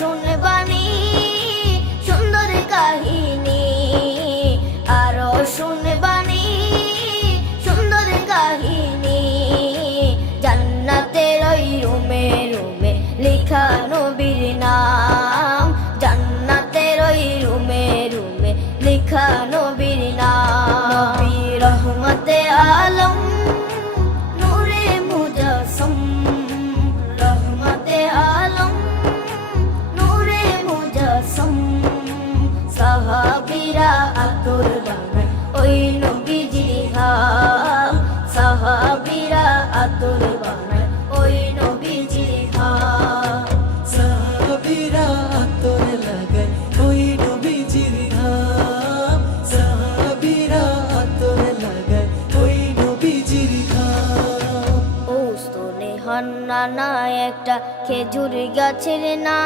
শুনবানি সুন্দর কাহিনী, আরো শুনবানি সুন্দর কাহিনী। জান্নাতের ওই রুমে রুমে লেখা নবীর নাম, জান্নাতের ওই রুমে রুমে লেখা নবীর নাম। নবী রহমতে আলম নূরে মুজাসসম, রহমতে আলম নূরে মুজাসসম। সাহাবীরা আতর বানায় ওই নবীজির ঘাম, সাহাবীরা আতর বানায় ওই নবীজির ঘাম। সাহাবীরা আতর লাগায় ওই নবীজির ঘাম, সাহাবীরা আতর লাগায় ওই নবীজির ঘাম। ও স্তনে হান্নানা একটা খেজুর গাছের নাম।